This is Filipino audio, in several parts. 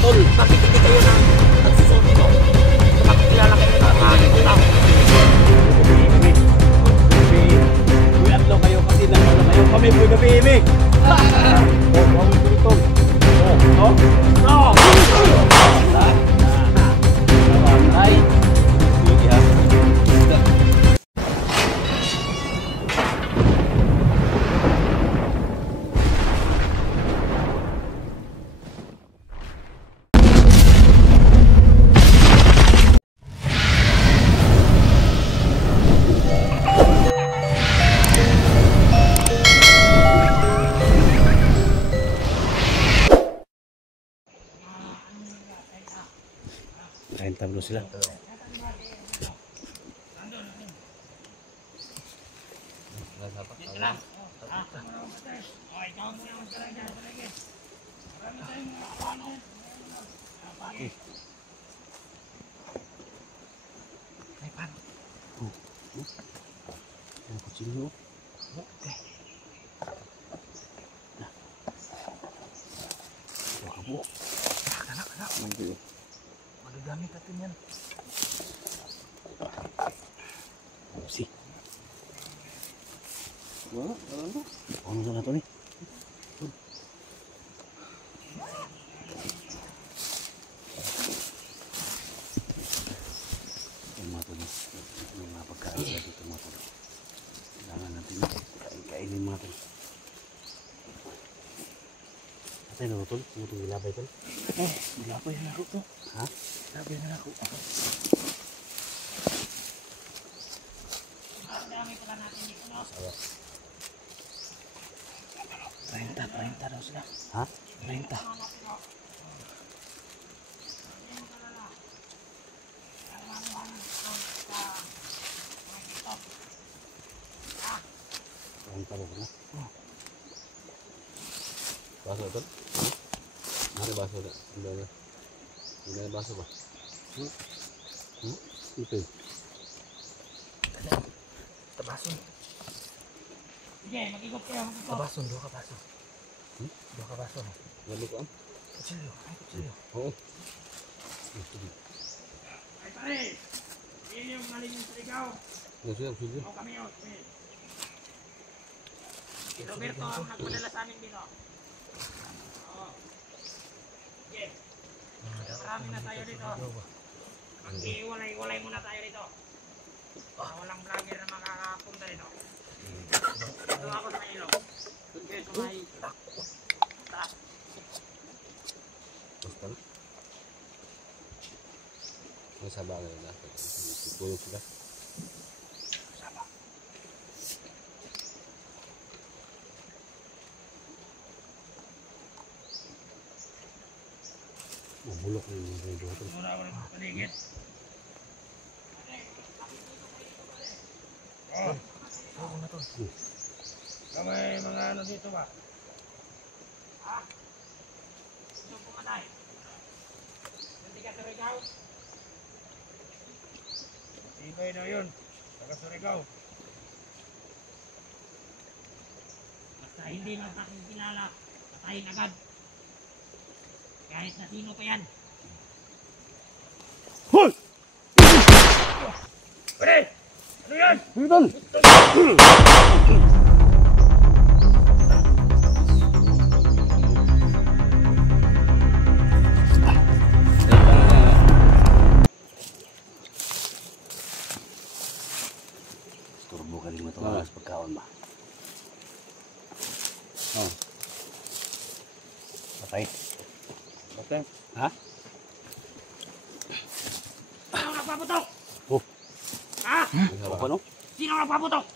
Tol, bakit hindi kayo na nagsusunod ko? Bakit kilala kayo na aking tao? Buyat lang kayo kasi nandito kayo. Kami po gabi-imi. Huwag mo ito. Ay. Sige ha. Tablo sila. Ay, pan. Ang kutsilyo. Okay. Wakabo. Kana. Magagamit natin yan. Si. Wala, ano? Ano na ito ni? Mato ni. Yung mga pagkain sa dito mato. Kailangan natin kainin mato. Atay na tol, mutong ilabay tol. Oh, ilabay na ako to. Ha? Ilabay na ako. Sawa. 30 daw sila. Ha? 30. Ang talo na. Baso tol? Mari baso dah. Sudah baso ba? Ito. Tabason. Sige, mag-ikot kayo, mag-ikot. Tabason, dua ka baso. Dua ka baso. Lalu ko am? Kutsilyo, ay kutsilyo. Oo. Ay pare, hindi yung maling yung saligaw. Sige. O kami yun. Si Roberto ang nagpadala sa amin dito. Oo. Sige. Marami na tayo dito. Mag-iwalay-iwalay muna tayo dito. Walang vlogger na makakapunta dito. Ito ako sa ilo. Doon kayo sa may taas. Basta na. May saba ka na. Pulog sila. Saba. Mabulok na yung radio ito. Muna ako ng paligid. Oo na to. May mga ano dito ba? Ha? Gusto mo pumatay? Hindi ka Surigao? Ibay daw yun. Taga Surigao. Basta hindi mo kakilala, patayin agad. Kahit na sino pa yan. Hoy! Pwede! Ano yan? Bitan! Turbo ka rin matuwa sa pagkaon ba? Oh. Okay. Okay. Ha? Sino ang nagpaputok? Oh. Ha? Apa no? Sino ang nagpaputok?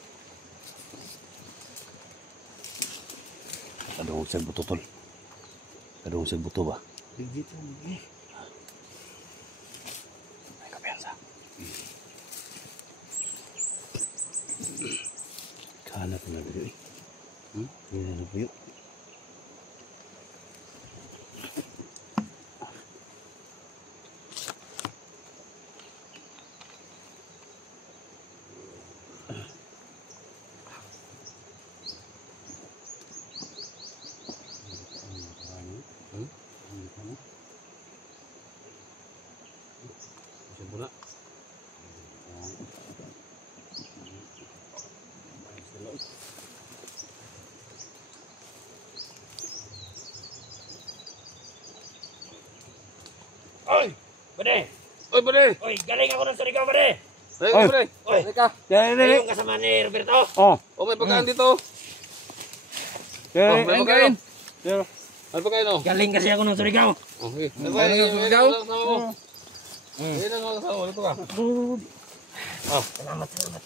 Kadung sa buto tol. Kadung sa buto ba? Dito. Ay kapensa. Kana ko na dito. Ini na po yun. Muna. Oy! Bade! Oy, pare! Oy, galing ako ng Surigao, bade! Ay, Oy. pare! Oy! Teka! Yung kasama ni Roberto. Oh. Oh, may pagkain dito! Kaya, may ayun, pagkain! Pero, May pagkain, oh! Galing kasi ako ng Surigao. Okay. Galing ng Surigao? Kasama mo! Ayun ang mga kasama mo. Dito ka. Salamat, salamat.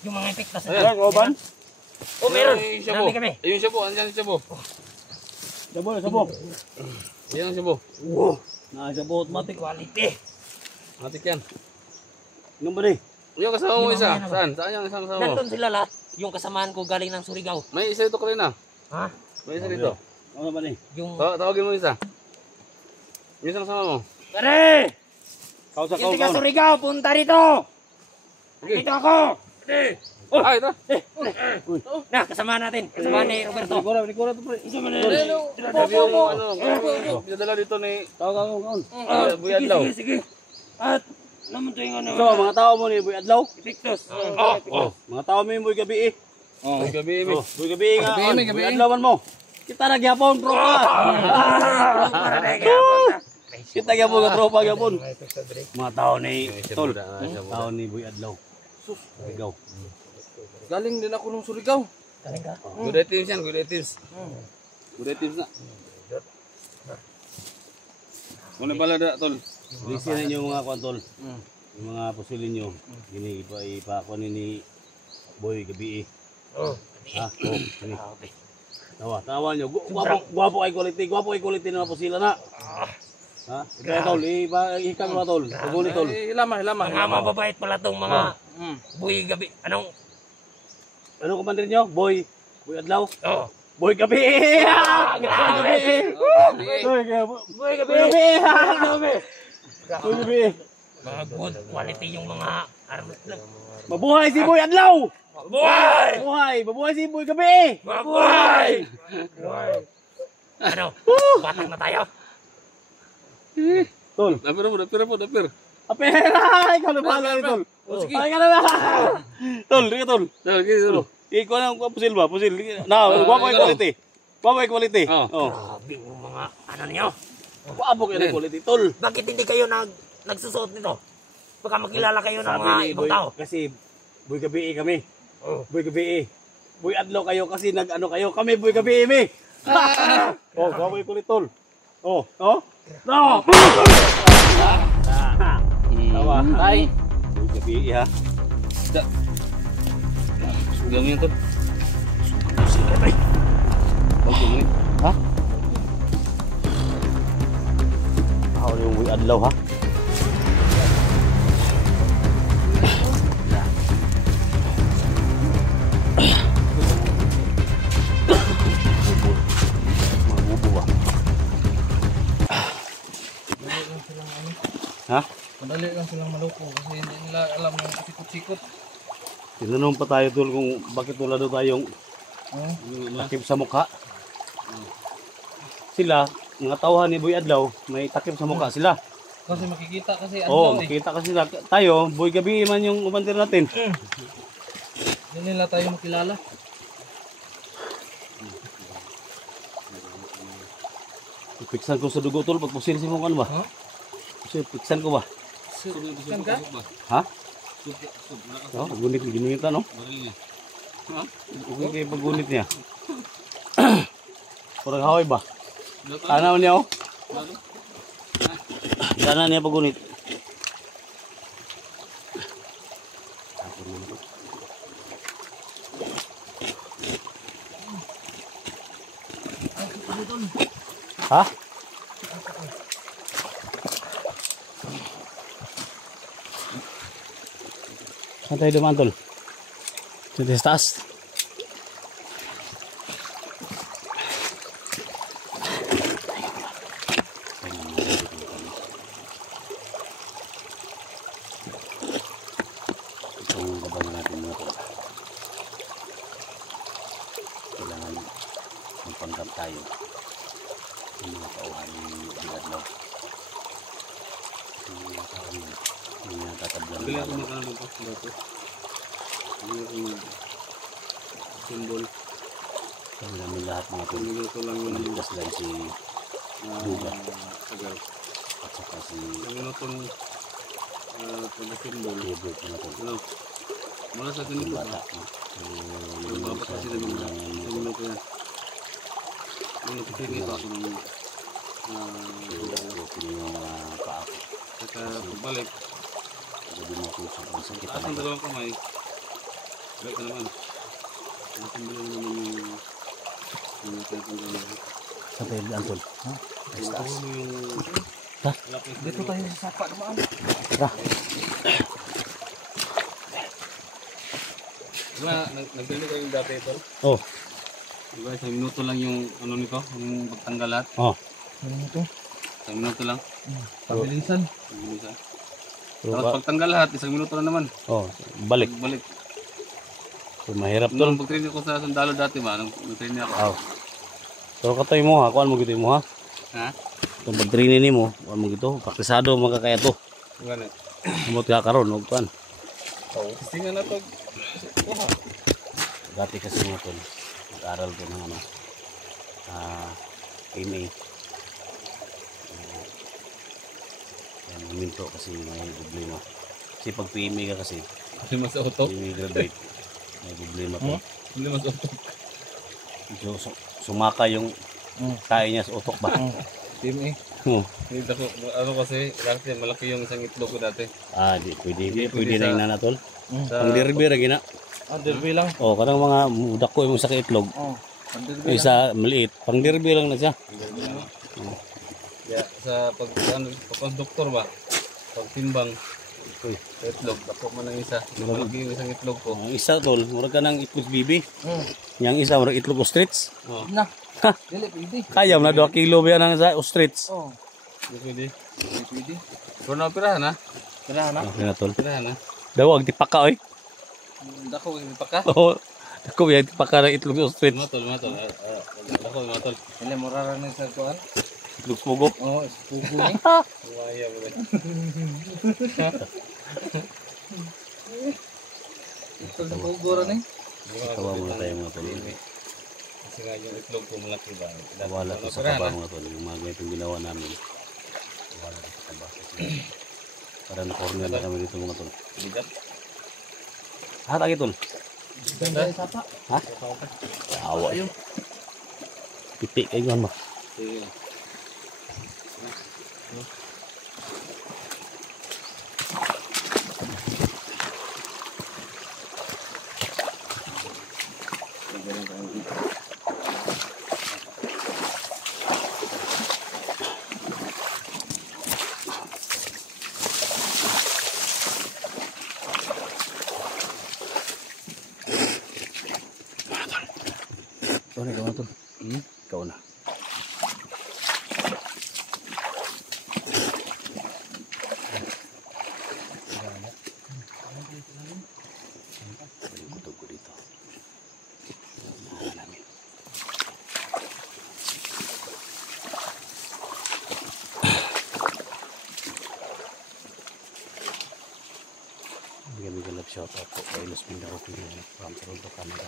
Yung mga epektas. ayan, Oban. Oh, meron. Ay, shabu. Dami kami. Ayun shabu. Andiyan yung shabu. Sabon. Yan ang shabu. Wow. Nakasabot, matik. Quality. Matik yan. Inom ba rin? Yung kasama mo Yung isa. mamaya Saan? Saan yung isang kasama mo? Nandun sila lahat. Yung kasamaan ko galing ng Surigao. May isa dito kanina. Ha? May isa dito. Ano ba rin? Yung... Tawagin mo isa. Yung isang kasama mo. Pare! Kausa, Yung tiga Surigao, punta rito! Sige. Dito ako! Pare! Oh! Ah, ito. Na, kasama natin. Kasama ni Roberto. Nikura to pre. Isa mo na Sabi yung ano, pinadala dito ni Kaon. Buya Adlaw. Sige, sige. At, naman to yung ano. So, mga tao mo ni Boy Adlaw. Epektos. Mga tao mo yung Boy Gabi. May gabi, Imi. Boy Gabi nga. Gabi, Boy Adlawan mo. Kita na gyapon, tropa. Kita gyapon ka tropa gyapon. Mga tao ni Tol. Tao ni Boy Adlaw. Surigao. Galing din ako ng Surigao. Galing ka? Good items yan, good items. Good items na. Muna pala da, Tol. Listen ninyo mga kwan, Tol. Yung mga pusilin nyo. Gini, ipakuan ni Boy Gabi. Oo. Ha? Gini. Tawa nyo. Gwapo ay quality na pusila na. Ha? Ito, Tol. Ikan mo, Tol. Paguli, Tol. Hilama. Mga mababait pala tong mga buhay gabi. Anong? Ano kumandir nyo? Boy Adlaw? Oo. Boy Gabi! Boy Gabi! Buhay gabi. Boy Gabi! Mga good quality yung mga armas lang. Mabuhay si Boy Adlaw! Buhay! Mabuhay si Boy Gabi! Buhay! Ano? Batang na tayo? Tol! Dapir. Apera! Ikaw na bahala ni Tol! Sige. Ay ka na ba? Tol! Di ka, Tol! Sige, sige. Ikaw na ang pusil ba? Pusil. Na, guwapo ay quality. Guwapo ay quality. Oh. Grabe yung mga ano niyo. Guwapo kayo ng quality, Tol. Bakit hindi kayo nagsusuot nito? Baka makilala kayo ng mga ni ibang Boy, tao. kasi Boy Gabi kami. Oh. Boy Gabi. Boy Adlaw kayo kasi nag-ano kayo. Kami Boy Gabi mi. Oh, guwapo ay kulit, Tol. Oh. No! Tawa. Ay. Boy Gabi ha. Sugang yan to. Ha? Ako yung Boy Adlaw ha. Magubo ba? Ha? Madali lang silang maloko kasi hindi nila alam yung sikot-sikot. Tinanong pa tayo, Tol, kung bakit wala daw tayong takip sa mukha. Sila, mga tauhan ni Boy Adlaw, may takip sa mukha sila. Kasi makikita kasi Oo, makita kasi sila. Tayo, Boy Gabi man yung umantir natin. Hindi nila tayo makilala. Piksan ko sa dugo, Tol, pag pusil si mong ano ba? Ha? Piksan ko ba? Kan ka? Ha? Oh, gunit ginita, no? Okay kayo pag gunit niya. Kurang haway ba? Ano niya, oh? Sana niya pag gunit. Ha? Saan tayo dumaan, Tol? Dito sa taas. Itong gabanan natin mga Tol. Kailangan magpanggap tayo ng mga tauhan ng Boy Adlaw. Yung mga tauhan Hindi na tatablan. Bili ako makanan ng pasta dito. Ano yung symbol. Kami namin lahat mga tol. Minuto lang yun. Naligas lang si Buga Tagal. at saka si Minutong pag-symbol. Gabriel mga tol. Ano? Mula sa Yung ganito bata. ba? Yung Yung baba kasi namin na. Sa minuto yan. Yung nakikinig ako ng yung paa ko. saka pagbalik. Gabi mo kung sobrang sakit Taas ng talaga. dalawang kamay. Balik ka naman. Natanggalan naman yung natanggalan naman. Sa tayo Antol. Ha? Taas mo yung... Ha? Dito tayo sa sapa naman. Tara. Diba, nagbili kayo dati ito? Oh. Diba, isang minuto lang yung ano nito, yung pagtanggal lahat. Oh. Isang minuto lang. Pabilisan. Pabilisan. So, Tapos pagtanggal lahat, isang minuto lang naman. oh, balik. Balik. So, mahirap tol. Nung pag-training ko sa sundalo dati ba, nung training ako. Oh. Pero katoy mo ha, kuan mo gito mo ha. Ha? Kung pag-training nimo, kuan mo gito, praktisado makakaya to. Ganit. Amot ka karon og kuan. Oo. Kasi nga na to. Dati kasi mga tol, nag-aral ko ng ano, PMA. Yan, huminto kasi may problema. Kasi pag PMA ka kasi, Hindi mas auto. PMA graduate, may problema to. Hindi mas auto. So, sumaka yung kain niya sa utok ba? Team eh. Hmm. Dito ko, ano kasi, dati malaki yung isang itlog ko dati. Di pwede, Hindi pwede pwede na sa- yung nanatol. Sa, Pang derby ra gina. derby lang. Oh, kanang mga mudak ko yung sa itlog. Derby Isa maliit, pang derby lang na siya. Yeah, sa pag doktor ba? Pag timbang, Uy. sa itlog, tapos mo ng isa. Malaki yung isang itlog ko. Ang isa tol, murag ka ng itlog bibi. Yang isa murag itlog ostrich. Oh. Dili pwede. Kaya mo na 2 kilo ba yan ang sa ostrich. Oh. Hindi pwede. Hindi pwede. Pero na-operahan ha? Tara na. Okay na tol. Operahan ha? Daw ang tipaka oy. Dako, hindi pa ka? Oo. Ako yan tipaka ng itlog ostrich. Matol. Dako, matol. Dili mo raranig sa kuan. Itlog pugo. Oh, ispugo ni. Kumaya mo rin. Ito na pugura ni. Tawa muna tayo mga tol. Kasi nga yung itlog ko malaki ba? Wala to sa kaba mga tol. Yung mga ganitong ginawa namin. Wala to sa kaba. Para na corner na kami dito mga tol. Bigat. Ha, tagi tol. Ganda sa sapa. Ha? Awa yun. Pitik kayo ba? Sige. Ikaw na, ikaw na tol. Ikaw na. Kutok ko dito. Namin. Bigyan mga love shout out po kay Los Mindaro Pinay from Toronto, Canada.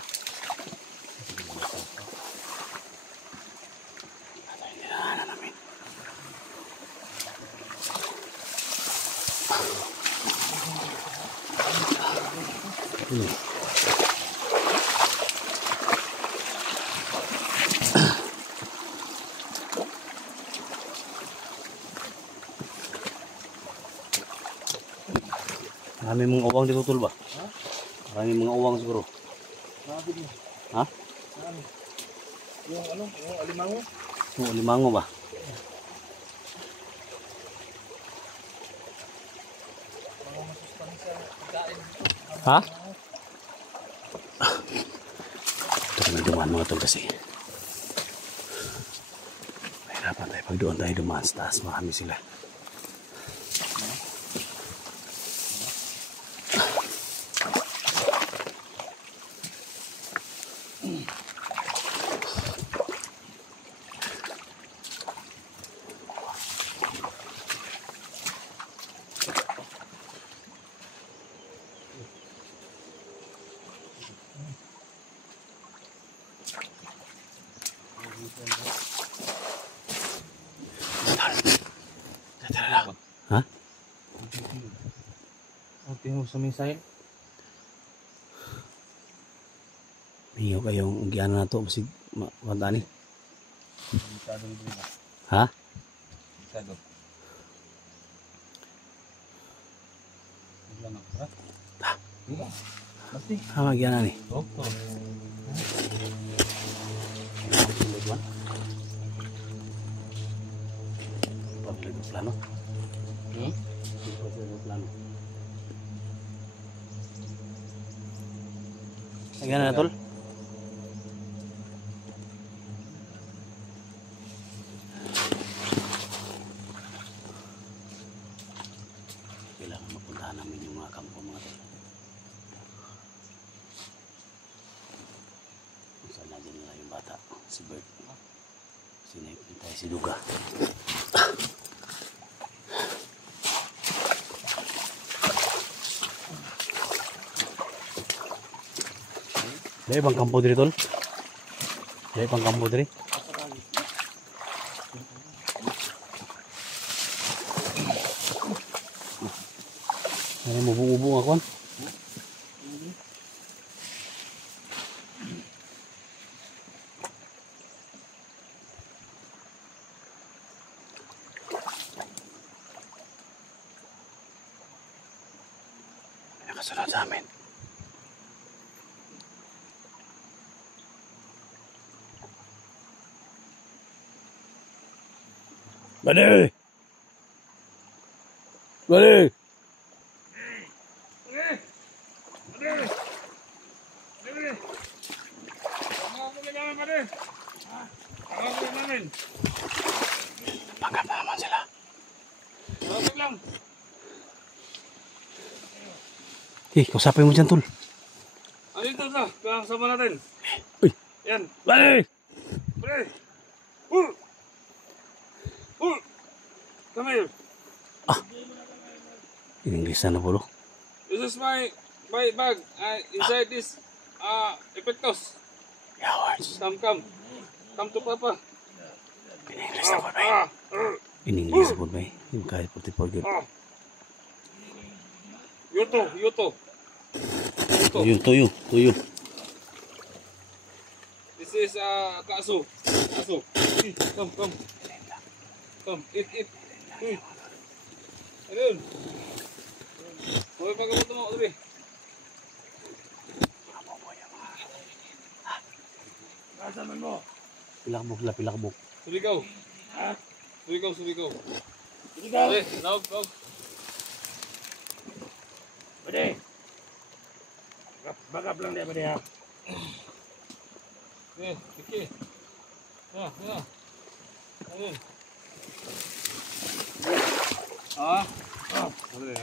Marami mong uwang dito tol ba? Marami mga uwang siguro. Ha? Yung ano, yung alimango. Oo, limango ba? Ha? Ito kami dumaan mga tol kasi. Mahirapan tayo pag doon tayo dumaan sa taas. Marami sila. Ha? Ang tingin mo sa missile? Mingaw kayong giano na to basig matani. Ha? Apa giana ni? Plano. Plano. Giana na tol? Kailangan mapuntahan namin yung mga kampo mga tol. Saan na din nila yung bata? Si Bert. Sinipintay si Duga. Dahil bang kampo diri tol? Dahil bang kampo diri? Ano mubung-ubung ako? Nakasunod sa amin. Bade! Bade! Panggap na naman sila. Kausapin mo dyan, tol. Ano ito na? Kasama natin. Uy! Yan. Bade! Pre! Come here. In English na po, This is my bag. Inside this Epictos. Cowards. Come to Papa. In English na po, bay. In English na po, bay. Yung kahit 44 good. Yuto. Tuyo. This is Kaso. Come. Come, eat. Ayun. Huwag pagkabot mo, Uri. Kasaman mo. Pilakbok. Suligaw. Suligaw. Suligaw. Laog. Bade. Bagap lang dia bade ha. Sige. Ya. Ayun. Ano yan?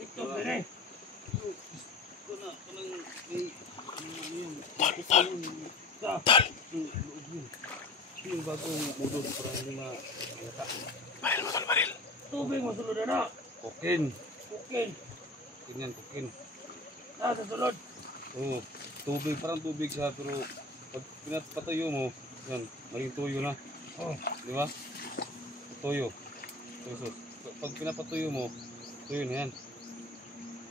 Ito po yan. TikTok bade. Yung bagong udod para hindi ma-yata. Baril. Tubig mo sulod na. Kokin. Kukin. Yan. Sa sulod. Oo. Tubig, parang tubig siya, pero pag pinapatuyo mo, yan, maging tuyo na. Oh. Di ba? Tuyo. Pag pinapatuyo mo, tuyo na yan.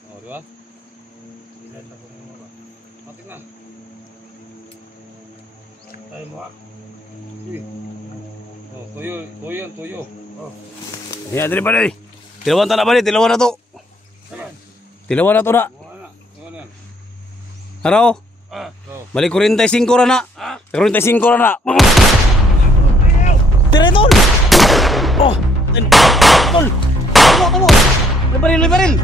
O, di ba? Matik na. Tayo mo ha. Sige. O, tuyo. Oh. Yan, dali bade. Tilawan na bade. Tilawan na to na. Ano yan? Haraw. Balik 45 ra na. 45 ra na. Tira tol. Oh, tol. Tamo. Lebaril.